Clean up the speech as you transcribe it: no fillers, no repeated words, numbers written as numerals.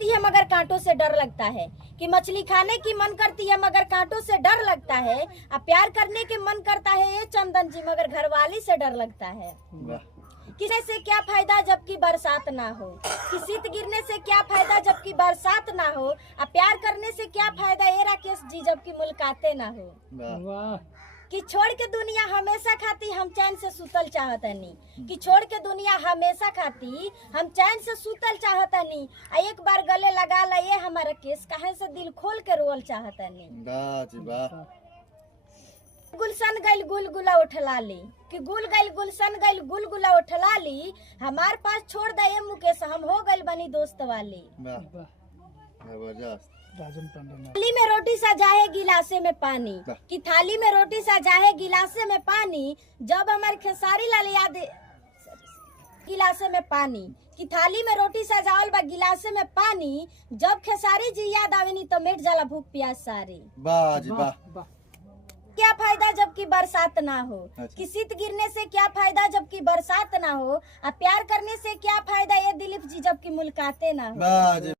करती है मगर कांटों से डर लगता है, कि मछली खाने की मन करती है मगर कांटों से डर लगता है, अब प्यार करने के मन करता है ये चंदन जी मगर घरवाली से डर लगता है। किसी से क्या फायदा जबकि बरसात ना हो, कि शीत गिरने से क्या फायदा जबकि बरसात ना हो, अब प्यार करने से क्या फायदा ये राकेश जी जबकि मुलाकातें ना हो। कि छोड़ के दुनिया हमेशा खाती हम चैन से सुतल चाहतनी, कि छोड़ के दुनिया हमेशा खाती हम चैन से सुतल चाहतनी, एक बार गले लगा ले हमारा केस कहे से दिल खोल के रोल चाहतनी। गुलशन गइल गुलगुला उठला ली, कि गुल गइल गुलशन गइल गुलगुला उठला ली, हमार पास छोड़ दे मुकेश हम हो गइल बनी दोस्त वाली। थाली में रोटी सजाए गिलासे में पानी, कि थाली में रोटी सजाए गिलासे में पानी, जब हमारे खेसारी लाल याद गिलासे में पानी, कि थाली में रोटी सजावल बा गिलासे में पानी, जब खेसारी जी याद आवेनी तो मिट जाला भूख प्यास सारी। क्या फायदा जबकि बरसात ना हो, कि शीत गिरने से क्या फायदा जबकि बरसात ना हो, अब प्यार करने से क्या फायदा ये दिलीप जी जबकि मुलाकातें ना हो।